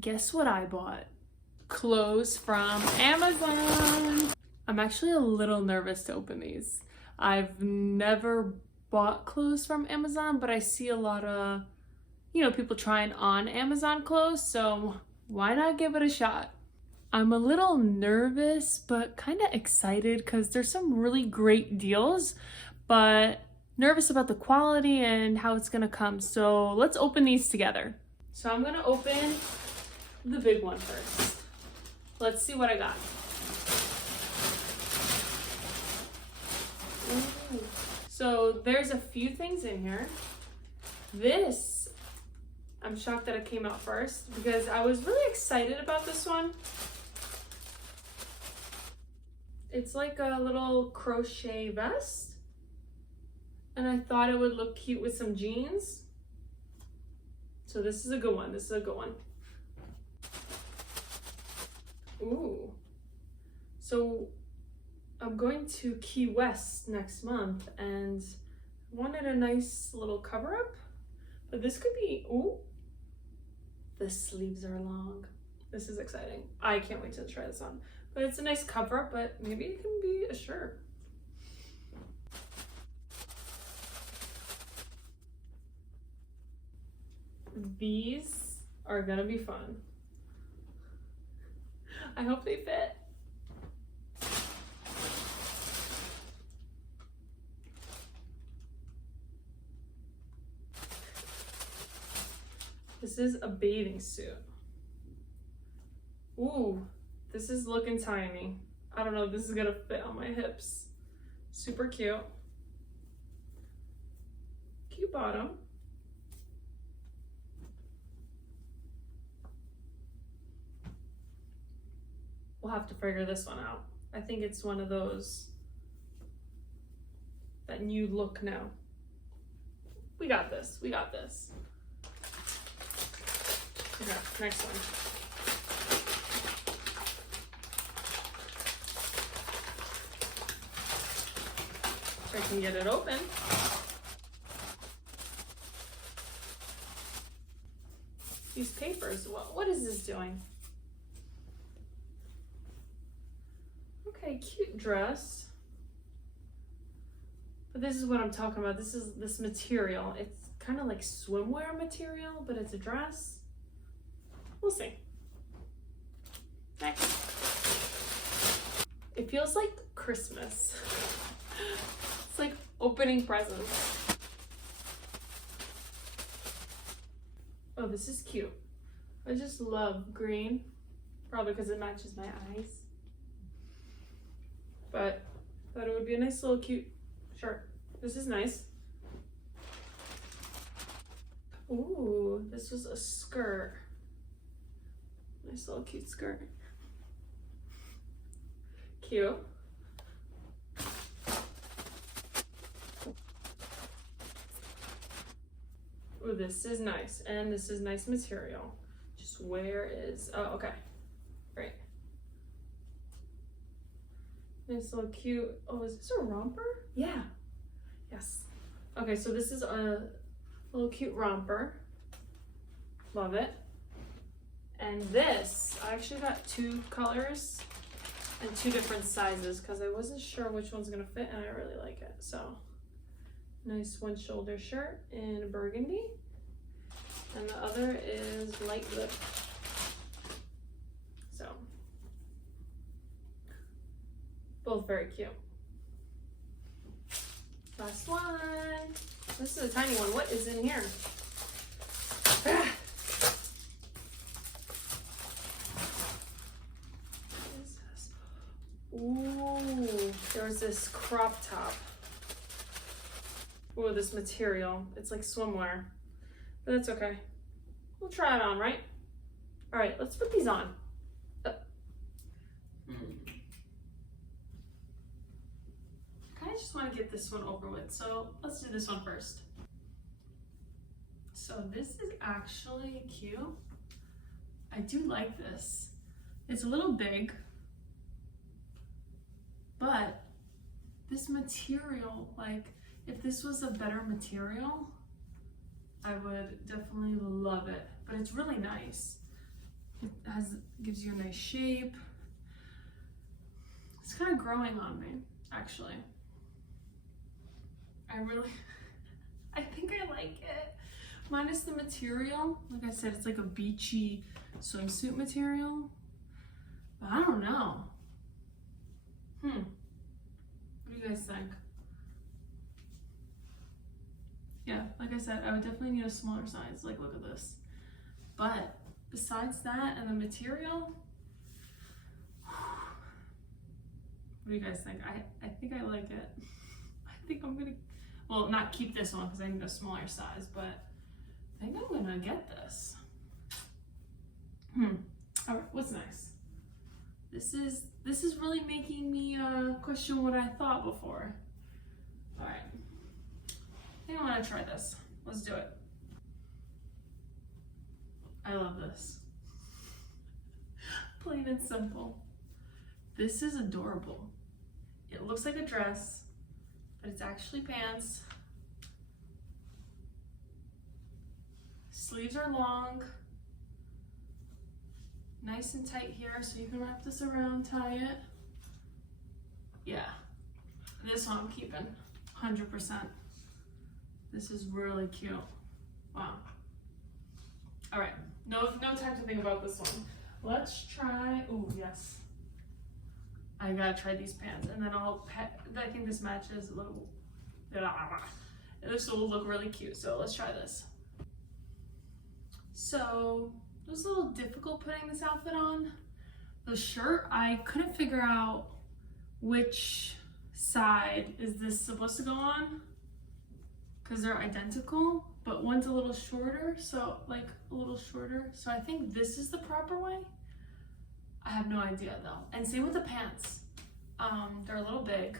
Guess what I bought? Clothes from Amazon. I'm actually a little nervous to open these. I've never bought clothes from Amazon, but I see a lot of, people trying on Amazon clothes, so why not give it a shot? I'm a little nervous, but kind of excited because there's some really great deals, but nervous about the quality and how it's gonna come. So let's open these together. So I'm gonna open the big one first. Let's see what I got. Ooh. So there's a few things in here. This, I'm shocked that it came out first because I was really excited about this one. It's like a little crochet vest. And I thought it would look cute with some jeans. So this is a good one. This is a good one. Ooh. So I'm going to Key West next month and wanted a nice little cover up. But this could be, ooh. The sleeves are long. This is exciting. I can't wait to try this on. But it's a nice cover up, but maybe it can be a shirt. These are gonna be fun. I hope they fit. This is a bathing suit. Ooh, this is looking tiny. I don't know if this is gonna fit on my hips. Super cute. Cute bottom. We'll have to figure this one out. I think it's one of those that new look now. We got this, we got this. Okay, next one. If I can get it open. These papers, what is this doing? Okay, cute dress. But this is what I'm talking about. This is this material. It's kind of like swimwear material, but it's a dress. We'll see. Next. It feels like Christmas. It's like opening presents. Oh, this is cute. I just love green. Probably because it matches my eyes. But I thought it would be a nice little cute shirt. This is nice. Ooh, this was a skirt. Nice little cute skirt. Cute. Ooh, this is nice. And this is nice material. Just where is, oh, okay. Great. Nice little cute, oh, is this a romper? Yeah, yes. Okay, so this is a little cute romper. Love it. And this, I actually got 2 colors and 2 different sizes because I wasn't sure which one's gonna fit and I really like it. So, nice one shoulder shirt in burgundy. And the other is light blue. So, both very cute. Last one. This is a tiny one. What is in here? Ah. What is this? Ooh, there's this crop top. Ooh, this material. It's like swimwear. But that's okay. We'll try it on, right? All right, let's put these on. I just want to get this one over with, so let's do this one first. So this is actually cute. I do like this. It's a little big, but this material, like if this was a better material, I would definitely love it, but it's really nice. gives you a nice shape. It's kind of growing on me, actually. I think I like it. Minus the material. Like I said, it's like a beachy swimsuit material. But I don't know. What do you guys think? Yeah, like I said, I would definitely need a smaller size. Like, look at this. But besides that and the material, what do you guys think? I think I like it. I think I'm gonna, well, not keep this one because I need a smaller size, but I think I'm gonna get this. All right, what's next? This is really making me question what I thought before. All right, I think I want to try this. Let's do it. I love this. Plain and simple. This is adorable. It looks like a dress, but it's actually pants. Sleeves are long. Nice and tight here, so you can wrap this around, tie it. Yeah, this one I'm keeping, 100%. This is really cute. Wow. All right, no time to think about this one. Let's try, oh yes. I gotta try these pants, and then I think this matches a little, this will look really cute, so let's try this. So, it was a little difficult putting this outfit on. The shirt, I couldn't figure out which side is this supposed to go on, because they're identical, but one's a little shorter, so like a little shorter. So I think this is the proper way. I have no idea though. And same with the pants. They're a little big.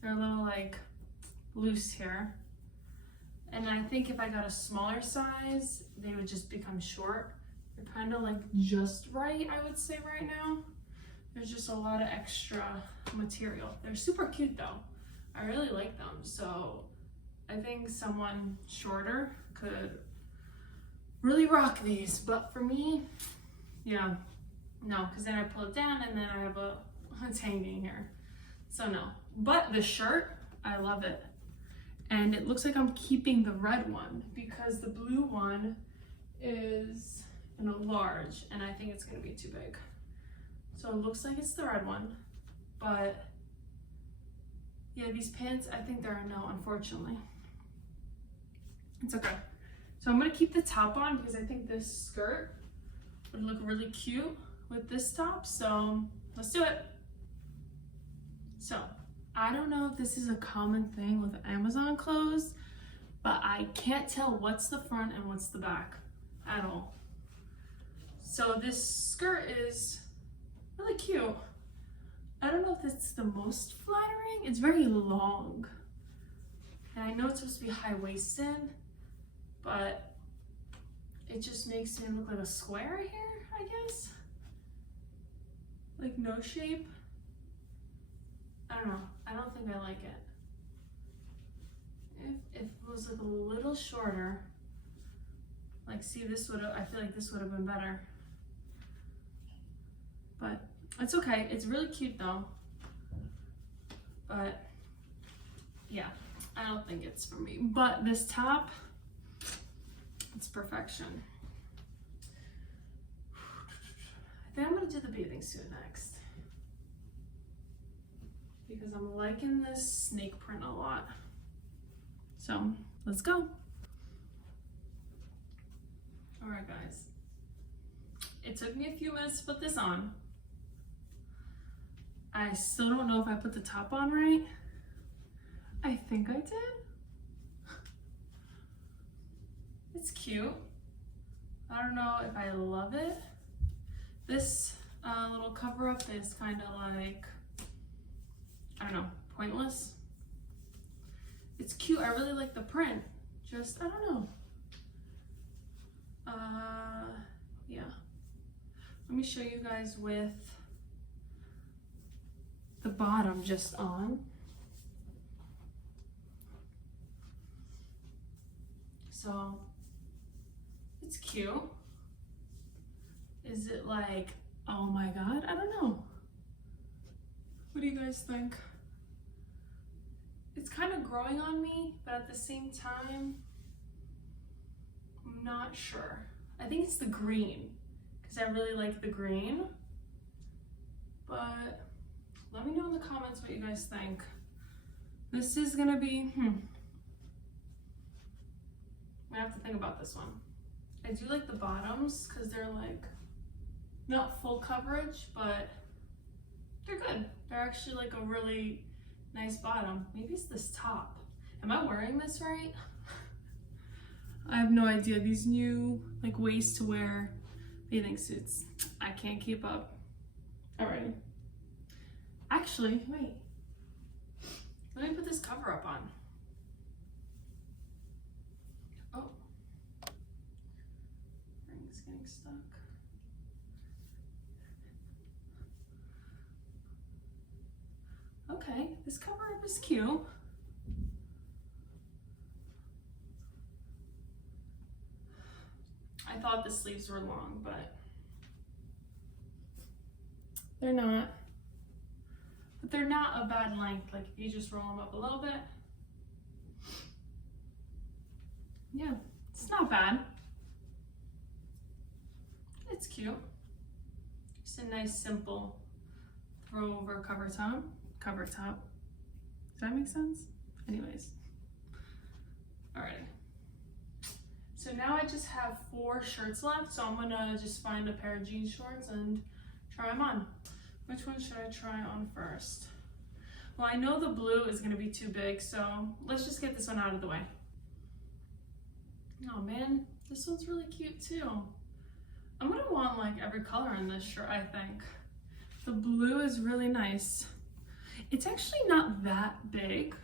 They're a little like loose here. And I think if I got a smaller size, they would just become short. They're kind of like just right, I would say right now. There's just a lot of extra material. They're super cute though. I really like them. So I think someone shorter could really rock these. But for me, yeah, no, because then I pull it down and then I have it's hanging here. So no, but the shirt, I love it. And it looks like I'm keeping the red one because the blue one is in a large and I think it's gonna be too big. So it looks like it's the red one, but yeah, these pants, I think they're a no, unfortunately. It's okay. So I'm gonna keep the top on because I think this skirt would look really cute with this top, so let's do it. So I don't know if this is a common thing with Amazon clothes, but I can't tell what's the front and what's the back at all. So this skirt is really cute. I don't know if it's the most flattering. It's very long. And I know it's supposed to be high-waisted, but it just makes me look like a square here, I guess. Like no shape. I don't know. I don't think I like it. If it was like a little shorter, like see this would have, I feel like this would have been better. But it's okay. It's really cute though. But yeah, I don't think it's for me. But this top, it's perfection. I think I'm gonna do the bathing suit next, because I'm liking this snake print a lot. So let's go. All right, guys. It took me a few minutes to put this on. I still don't know if I put the top on right. I think I did. It's cute. I don't know if I love it. This little cover up is kind of like, I don't know, pointless. It's cute. I really like the print. Just, I don't know. Yeah. Let me show you guys with the bottom just on. So, it's cute. Is it like, oh my God, I don't know. What do you guys think? It's kind of growing on me, but at the same time, I'm not sure. I think it's the green, because I really like the green. But let me know in the comments what you guys think. This is gonna be, I have to think about this one. I do like the bottoms, because they're like, not full coverage, but they're good. They're actually like a really nice bottom. Maybe it's this top. Am I wearing this right? I have no idea. These new like ways to wear bathing suits. I can't keep up. Alrighty. Actually, wait. Let me put this cover up on. Oh. Ring's getting stuck. Okay, this cover up is cute. I thought the sleeves were long, but they're not. But they're not a bad length, like if you just roll them up a little bit. Yeah, it's not bad. It's cute. Just a nice, simple throw over cover top. Does that make sense? Anyways. Alright. So now I just have 4 shirts left, so I'm gonna just find a pair of jean shorts and try them on. Which one should I try on first? Well, I know the blue is gonna be too big, so let's just get this one out of the way. Oh man, this one's really cute too. I'm gonna want like every color in this shirt, I think. The blue is really nice. It's actually not that big.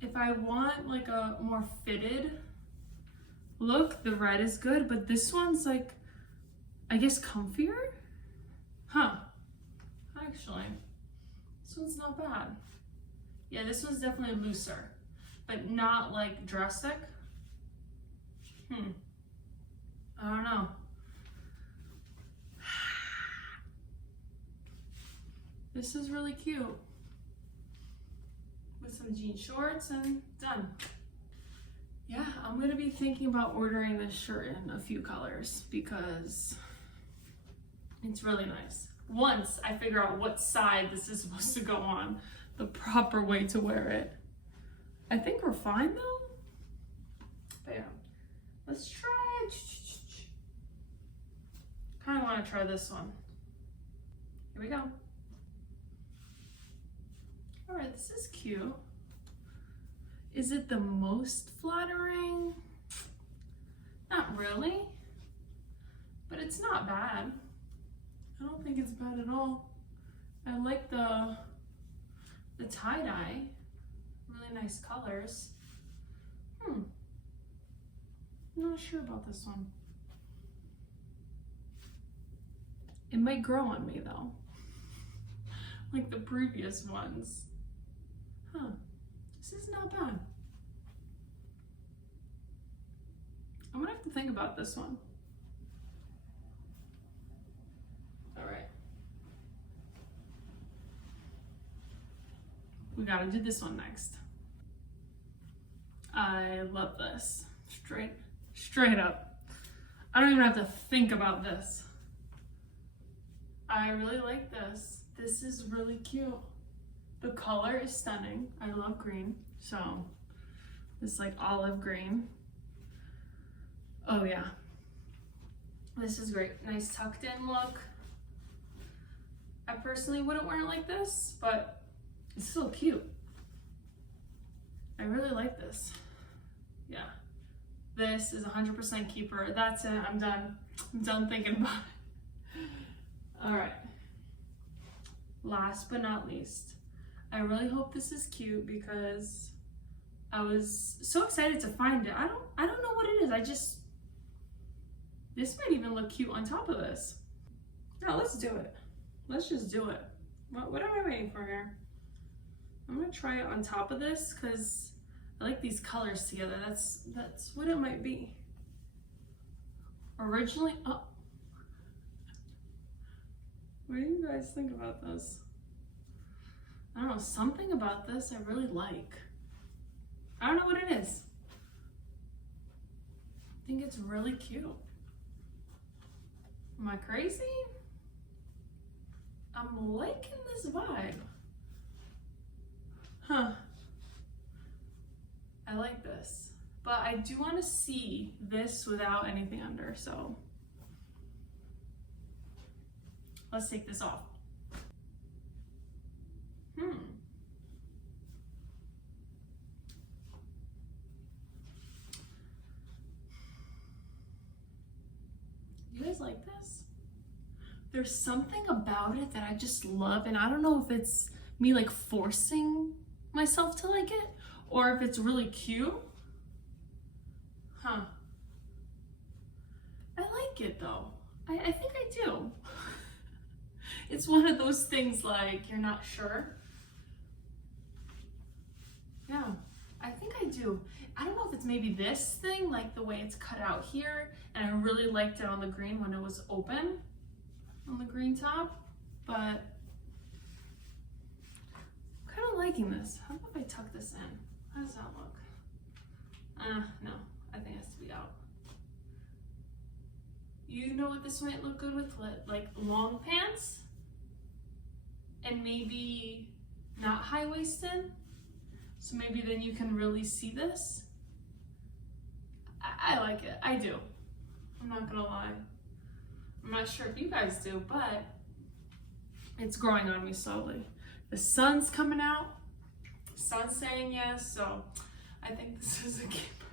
If I want like a more fitted look, the red is good, but this one's like, I guess comfier? Huh, actually, this one's not bad. Yeah, this one's definitely looser, but not like drastic. I don't know. This is really cute. With some jean shorts and done. Yeah, I'm gonna be thinking about ordering this shirt in a few colors because it's really nice. Once I figure out what side this is supposed to go on, the proper way to wear it. I think we're fine though. But yeah, let's try. Kind of want to try this one. Here we go. All right, this is cute. Is it the most flattering? Not really, but it's not bad. I don't think it's bad at all. I like the tie-dye, really nice colors. I'm not sure about this one. It might grow on me though, like the previous ones. This is not bad. I'm gonna have to think about this one. All right. We gotta do this one next. I love this. Straight up. I don't even have to think about this. I really like this. This is really cute. The color is stunning. I love green, so this like olive green. Oh yeah, this is great. Nice tucked in look. I personally wouldn't wear it like this, but it's still cute. I really like this. Yeah, this is 100% keeper. That's it, I'm done. I'm done thinking about it. All right, last but not least, I really hope this is cute because I was so excited to find it. I don't know what it is. This might even look cute on top of this. No, let's do it. Let's just do it. What am I waiting for here? I'm gonna try it on top of this because I like these colors together. That's what it might be. Originally, What do you guys think about this? I don't know, something about this I really like. I don't know what it is. I think it's really cute. Am I crazy? I'm liking this vibe. Huh. I like this. But I do want to see this without anything under, so let's take this off. You guys like this? There's something about it that I just love, and I don't know if it's me like forcing myself to like it or if it's really cute. Huh. I like it though. I think I do. It's one of those things like you're not sure. Yeah, I think I do. I don't know if it's maybe this thing, like the way it's cut out here, and I really liked it on the green when it was open, on the green top, but I'm kind of liking this. How about if I tuck this in? How does that look? No, I think it has to be out. You know what this might look good with? Like long pants, and maybe not high-waisted. So maybe then you can really see this. I like it, I do. I'm not gonna lie. I'm not sure if you guys do, but it's growing on me slowly. The sun's coming out, the sun's saying yes, so I think this is a keeper.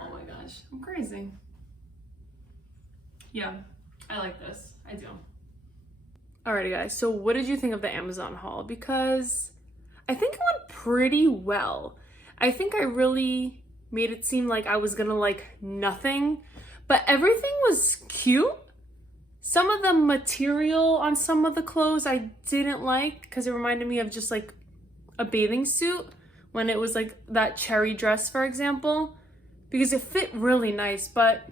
Oh my gosh, I'm crazy. Yeah, I like this, I do. Alrighty guys, so what did you think of the Amazon haul? Because I think it went pretty well. I think I really made it seem like I was gonna like nothing, but everything was cute. Some of the material on some of the clothes I didn't like because it reminded me of just like a bathing suit when it was like that cherry dress, for example, because it fit really nice. But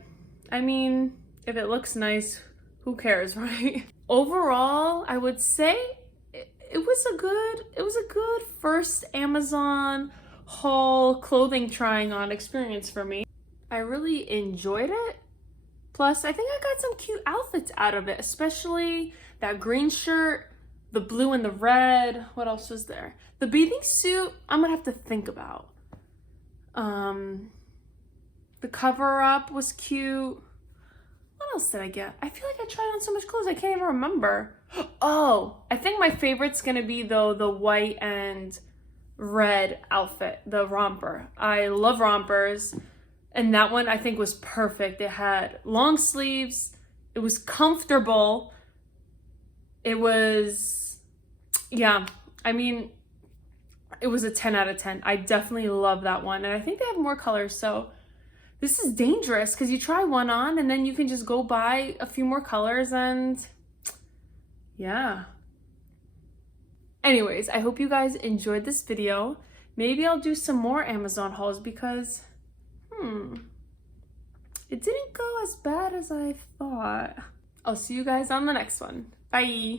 I mean, if it looks nice, who cares, right? Overall, I would say it was a good first Amazon haul clothing trying on experience for me. I really enjoyed it. Plus, I think I got some cute outfits out of it, especially that green shirt, the blue and the red. What else was there? The bathing suit, I'm gonna have to think about. The Coverup was cute. What else did I get? I feel like I tried on so much clothes, I can't even remember. Oh, I think my favorite's gonna be though the white and red outfit, the romper. I love rompers. And that one I think was perfect. It had long sleeves. It was comfortable. It was, yeah, I mean, it was a 10 out of 10. I definitely love that one. And I think they have more colors. So this is dangerous because you try one on and then you can just go buy a few more colors and yeah. Anyways, I hope you guys enjoyed this video. Maybe I'll do some more Amazon hauls because it didn't go as bad as I thought. I'll see you guys on the next one. Bye.